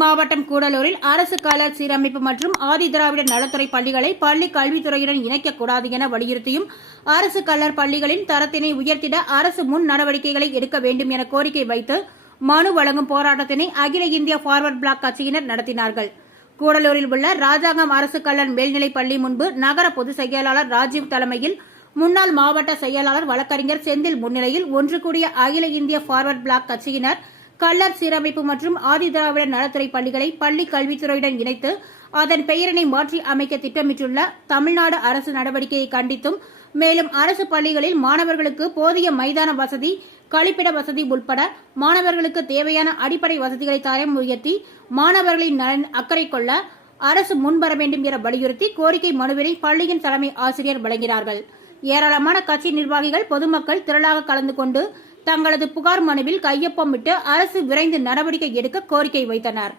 மாவட்டம் கூடலூரில் அரசு கலர் சீரமைப்பு மற்றும் ஆதிதிராவிடர் நலத்துறை பள்ளிகளை பள்ளி கல்வித்துறையுடன் இணைக்கக்கூடாது என வலியுறுத்தியும் அரசு கல்லர் பள்ளிகளின் தரத்தினை உயர்த்திட அரசு முன் நடவடிக்கைகளை எடுக்க வேண்டும் என கோரிக்கை வைத்து மனு வழங்கும் போராட்டத்தினை அகில இந்திய ஃபார்வர்ட் பிளாக் கட்சியினர் நடத்தினார்கள். கூடலூரில் உள்ள ராஜாங்கம் அரசு கல்லன் மேல்நிலைப் பள்ளி முன்பு நகர பொதுச் செயலாளர் ராஜீவ் தலைமையில் முன்னாள் மாவட்ட செயலாளர் வழக்கறிஞர் செந்தில் முன்னிலையில் ஒன்று கூடிய அகில இந்திய ஃபார்வர்ட் பிளாக் கட்சியினர் கல்லர் சீரமைப்பு மற்றும் ஆதிதிராவிடர் நலத்துறை பள்ளிகளை பள்ளி கல்வித்துறையுடன் இணைத்து அதன் பெயரினை மாற்றி அமைக்க திட்டமிட்டுள்ள தமிழ்நாடு அரசு நடவடிக்கையை கண்டித்தும் மேலும் அரசு பள்ளிகளில் மாணவர்களுக்கு போதிய மைதான வசதி கழிப்பிட வசதி உட்பட மாணவர்களுக்கு தேவையான அடிப்படை வசதிகளை தரம் உயர்த்தி மாணவர்களின் நலன் அக்கறை கொள்ள அரசு முன்வர வேண்டும் என வலியுறுத்தி கோரிக்கை மனுவினை பள்ளியின் தலைமை ஆசிரியர் வழங்கினார்கள். ஏராளமான கட்சி நிர்வாகிகள் பொதுமக்கள் திரளாக கலந்து கொண்டு தங்களது புகார் மனுவில் கையொப்பமிட்டு அரசு விரைந்து நடவடிக்கை எடுக்க கோரிக்கை வைத்தனர்.